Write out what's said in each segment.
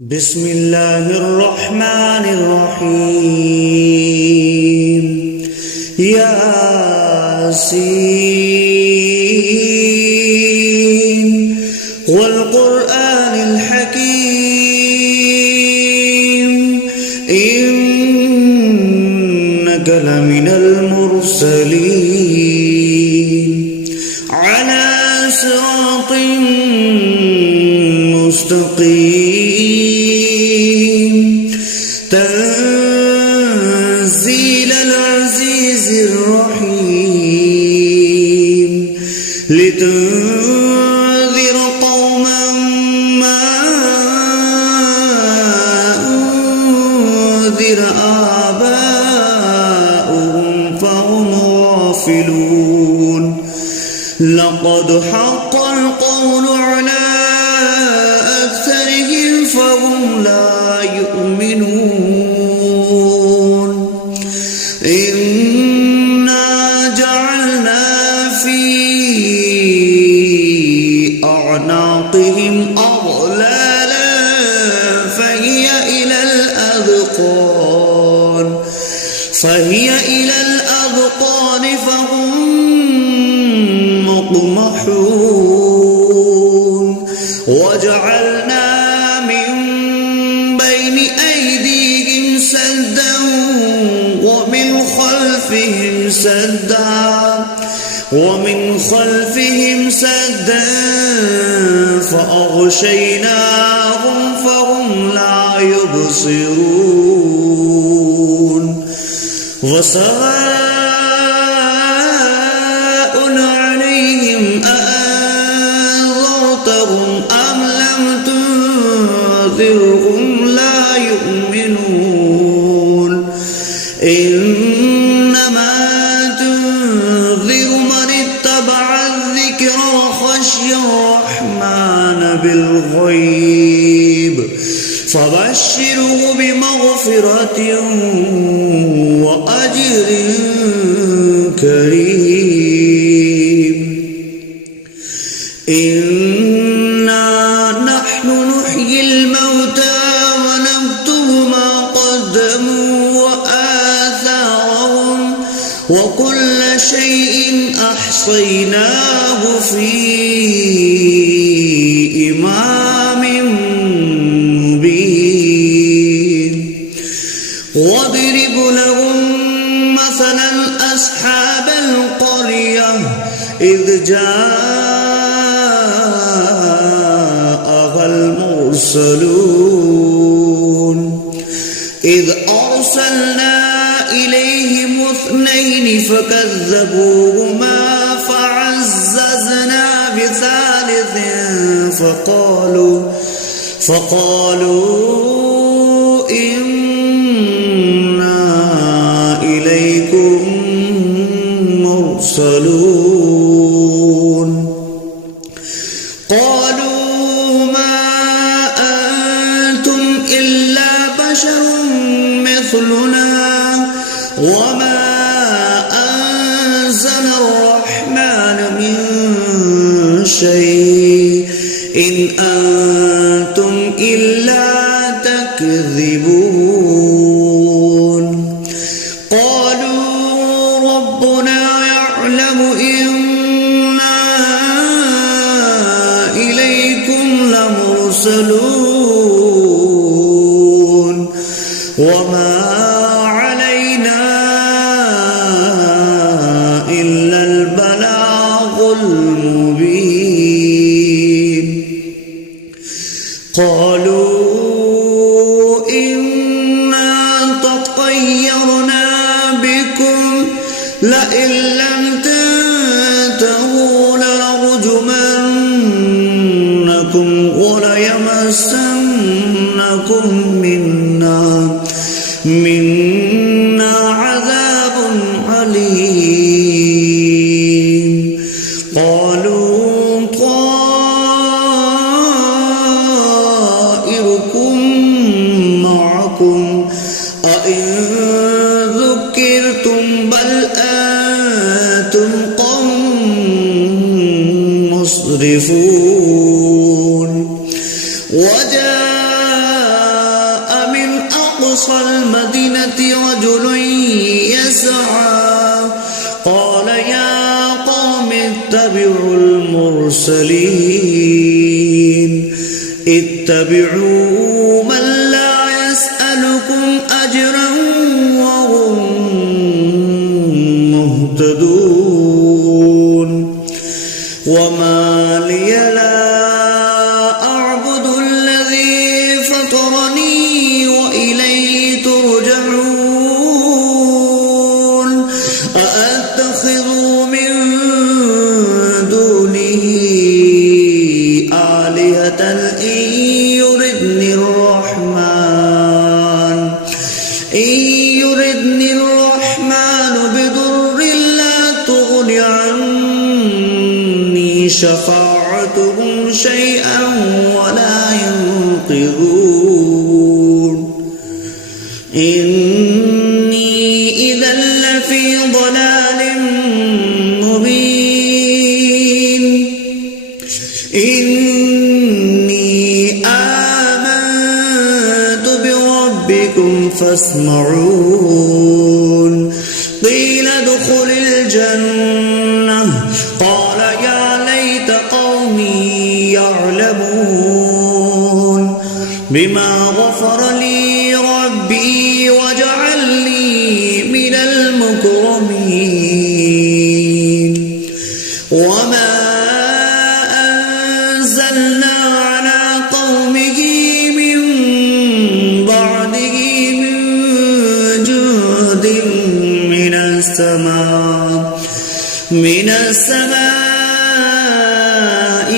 بسم الله الرحمن الرحيم ياسين والقرآن الحكيم إنك لمن المرسلين على صراط مستقيم تنزيل العزيز الرحيم لتنذر قوما ما أنذر آباؤهم فهم غافلون لقد حق القول على أكثرهم فهم لا يؤمنون إنا جعلنا في أعناقهم أغلالا فهي إلى الأذقان فهم مقمحون وجعلنا من بين أيديهم سدا ومن خلفهم سدا فأغشيناهم فهم لا يبصرون وسواء عليهم أأنذرتهم أم لم تنذرهم لا يؤمنون إنما تنذر من اتبع الذكر وخشي الرحمن بالغيب فبشره بمغفرة وأجر كريم إنا نحن نحيي الموتى ونكتب ما قدموا وآثارهم وكل شيء أحصيناه في إمام مبين واضرب لهم مثلا أصحاب القرية إذ جاءها المرسلون إذ أرسلنا إليهم 2 فكذبوهما فعززنا بثالث فقالوا إنا إليكم مرسلون قالوا ما أنتم إلا بشر مثلنا وما أنزل الرحمن من شيء إن أنتم إلا تكذبون قالوا ربنا يعلم إنا إليكم لمرسلون وما علينا إلا البلاغ المبين قالوا إنا تطيرنا بكم لئن لم تنتهوا لنرجمنكم وليمسنكم منا عذاب عليم قالوا طائركم معكم أئن ذكرتم بل أنتم قوم مسرفون وجاء أقصى المدينة رجل يسعى قال يا قوم اتبعوا المرسلين اتبعوا من لا يسألكم أجرا وهم مهتدون وما لي لا أعبد الذي فطرني وإليه ترجعون أأتخذ من دونه آلهة إن يردني الرحمن بضر لا تغن عني شفاعتهم شيئا ولا ينقذون إني إذا لفي ضلال مبين إني آمنت بربكم فاسمعون قيل ادخل الجنة قال يا ليت قومي يعلمون بما غفر لي ربي وجعلني من المكرمين وما أنزلنا على قومه من بعده من جند من السماء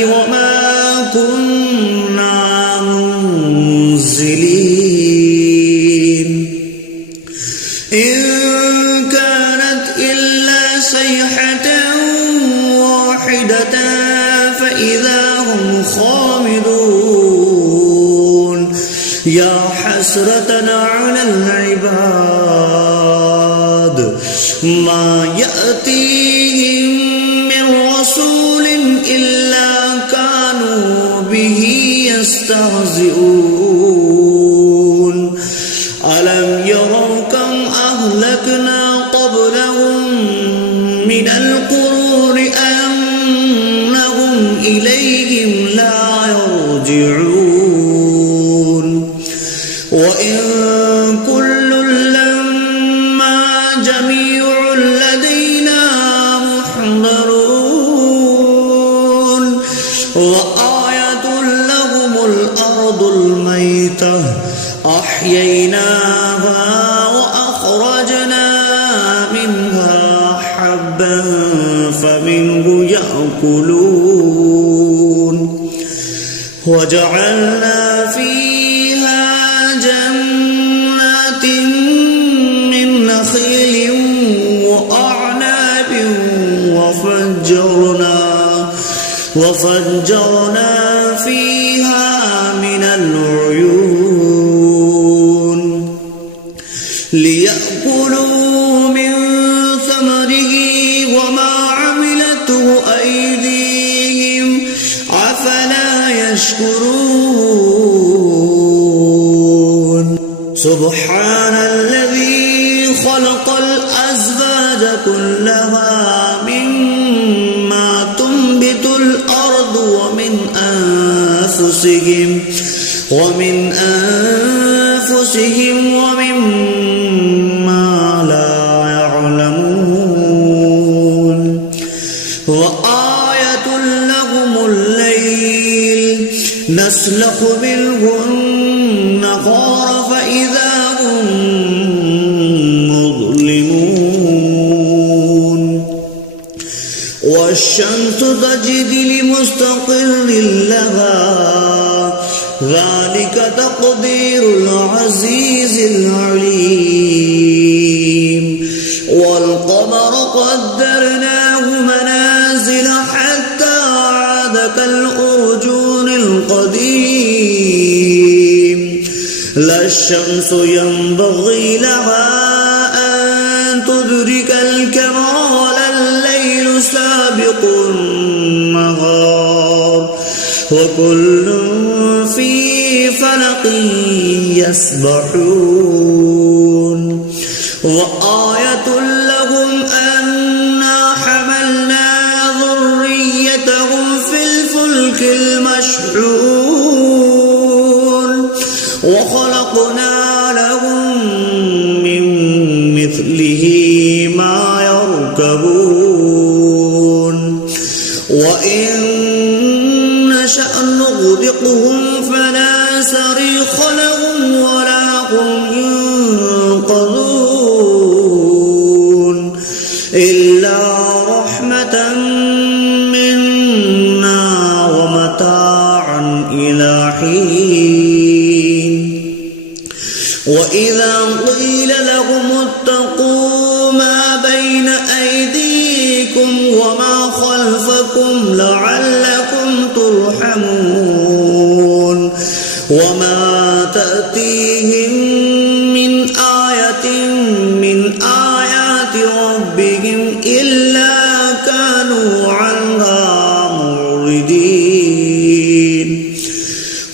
وما كنا منزلين إن كانت إلا صيحة واحدة فإذا هم خامدون يا حسرة على العباد ما يأتيهم من رسول إلا كانوا به يستهزئون ألم يروا كم أهلكنا قبلهم من القرون أنهم إليهم لا يرجعون وإن كل لما جميع لدينا محضرون وآية لهم الأرض الميتة أحييناها وأخرجنا منها حبا فمنه يأكلون وجعلنا فيها جنات من نخيل وأعناب وفجرنا فيها من العيون ليأكلوا من ثمره وما عملته أيديهم أفلا يشكرون سبحان الذي خلق الأزواج كلها مما تنبت الأرض ومن أنفسهم ومما لا يعلمون وآية لهم الليل نسلخ منه النهار فإذا هم مظلمون والشمس تجري لمستقر لها ذلك تقدير العزيز العليم والقمر قدرناه منازل حتى عاد كالأرجون القديم لا الشمس ينبغي لها أن تدرك القمر ولا الليل سابق النهار وكل في فلق يسبحون وآية لهم أنا حملنا ذريتهم في الفلك المشحون وخلقنا لهم من مثله ما يركبون وإن نشأ نغرقهم فلا صريخ لهم ولا هم ينقذون إلا رحمة منا ومتاعا إلى حين وإذا قيل لهم اتقوا ما بين أيديكم وما خلفكم لعلكم ترحمون وما تأتيهم من آية من آيات ربهم إلا كانوا عنها معرضين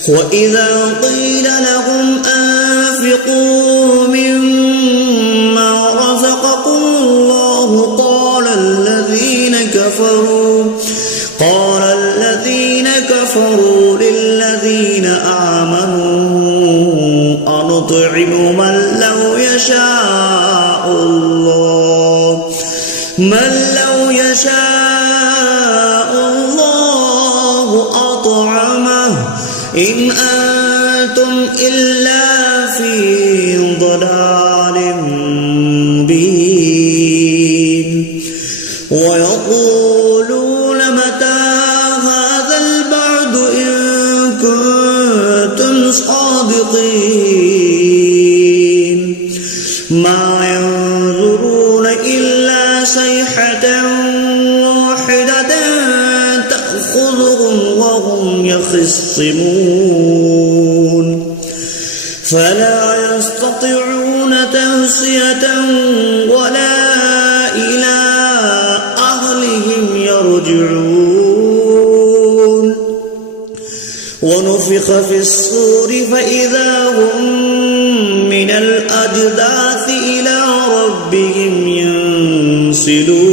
وإذا قيل لهم أنفقوا مما رزقكم الله قال الذين كفروا للذين آمنوا أنطعم من لو يشاء الله أطعمه إن أنتم إلا في ضلال مبين ويقولون متى هذا البعد إن كنتم صادقين ما ينظرون إلا صيحة واحدة تأخذهم وهم يخصمون فلا يستطيعون تهصية ولا إلى أهلهم يرجعون ونفخ في الصور فإذا هم من الأجداث إلى ربهم ينسلون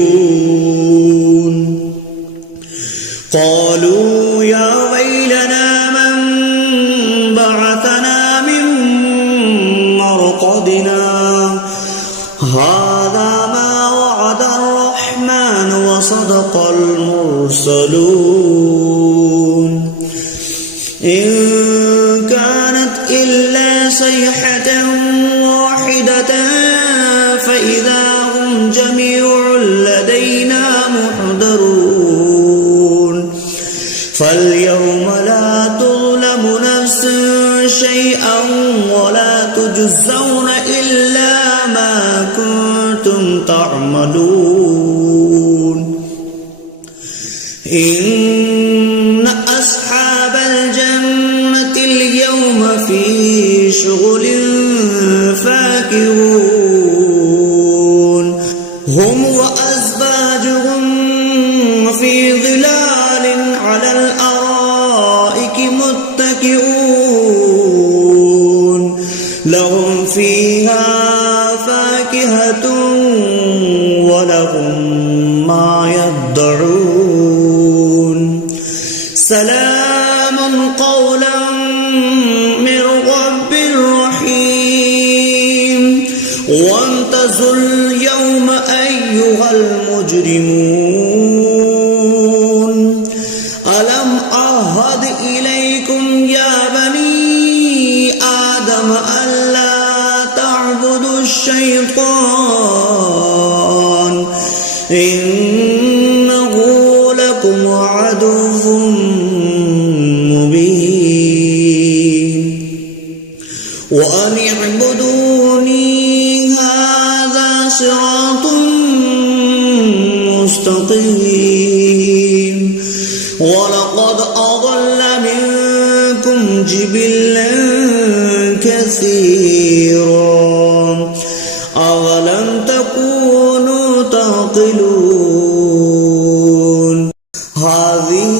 قالوا يا ويلنا من بعثنا من مرقدنا هذا ما وعد الرحمن وصدق المرسلون إن كانت إلا صيحة واحدة فإذا هم جميع لدينا محضرون فاليوم لا تظلم نفس شيئا ولا تجزون إلا ما كنتم تعملون إن أصحاب الجنة اليوم في شغل فاكهون هم وأزواجهم في ظلال على الأرائك متكئون لهم فيها فاكهة ولهم ما يدعون سلام قولا من رب رحيم وامتازوا اليوم أيها المجرمون ألم أعهد إليكم يا بني آدم ألا تعبدوا الشيطان إنه لكم عدو مبين وأن اعبدوني هذا صراط مستقيم ولقد أضل منكم جبلا كثيرا أولم تكونوا تعقلون هذه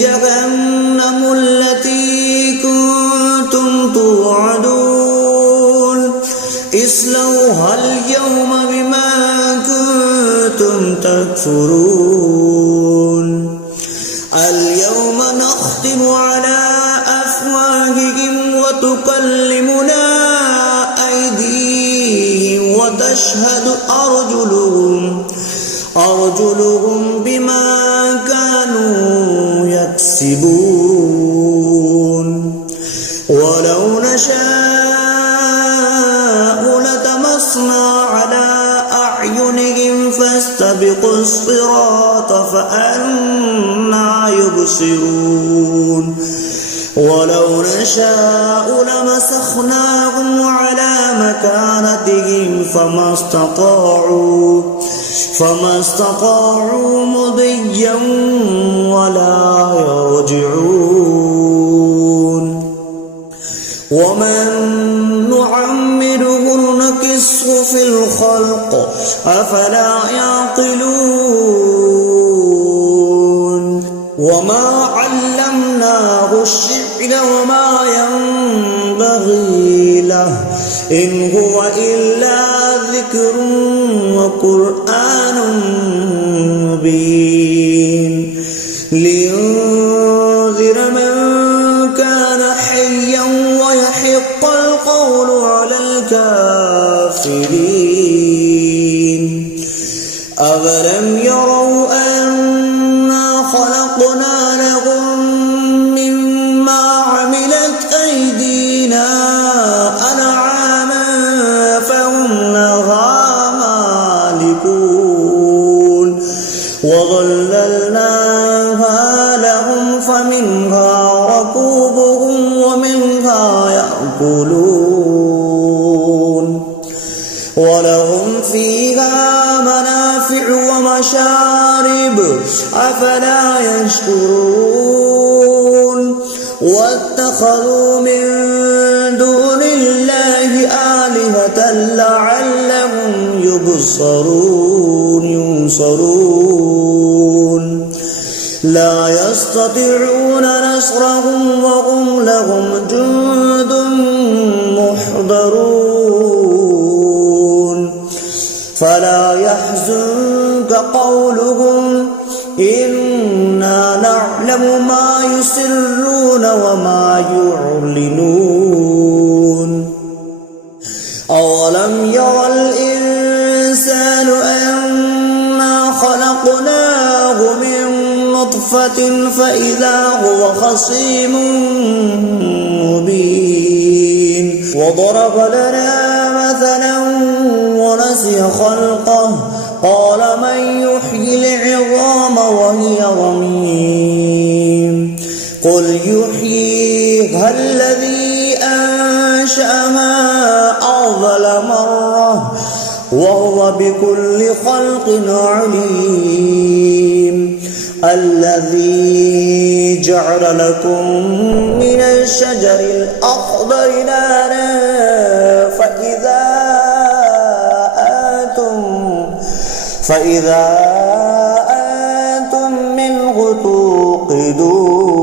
جهنم التي كنتم توعدون اصلوها اليوم بما كنتم تكفرون اليوم نختم على أفواههم وتكلمنا أيديهم وتشهد أرجلهم بما كانوا يكسبون ولو نشاء لطمسنا على أعينهم فاستبقوا الصراط فأنى يبصرون ولو نشاء لمسخناهم على مكانتهم فما استطاعوا مضيا ولا يرجعون ومن نعمره نكسه في الخلق أفلا يعقلون وما علمناه الشعر وما ينبغي له إن هو إلا ذكر وقرآن مبين لينذر من كان حيا ويحق القول على الكافرين أولم يروا أنا خلقنا لهم مما عملت أيدينا أنعاما فهم لها مالكون وظللناها لهم فمنها ركوبهم ومنها يأكلون ولهم فيها منافع ومشارب أفلا يشكرون واتخذوا من دون الله آلهة لعلهم ينصرون لا يستطيعون نصرهم وهم لهم جند محضرون فلا يحزنك قولهم إنا نعلم ما يسرون وما يعلنون أولم ير الإنسان أنا خلقناه من نطفة فإذا هو خصيم مبين وضرب لنا مثلا ونسي خلقه قال من يحيي العظام وهي رميم قل يحييها الذي أنشأها أول مرة وهو بكل خلق عليم الذي جعل لكم من الشجر الأخضر نارا فإذا أنتم منه توقدون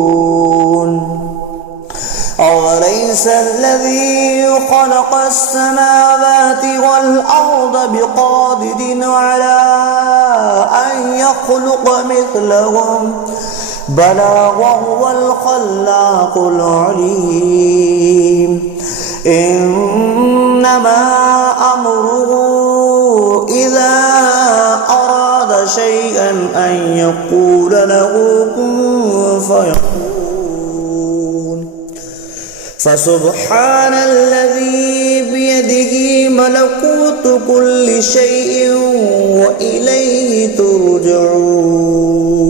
أوليس الذي خلق السماوات والأرض بقادر على أن يخلق مثلهم بلى وهو الخلاق العليم إنما أمره إذا أراد شيئا أن يقول له كن فيكون فسبحان الذي بيده ملكوت كل شيء وإليه ترجعون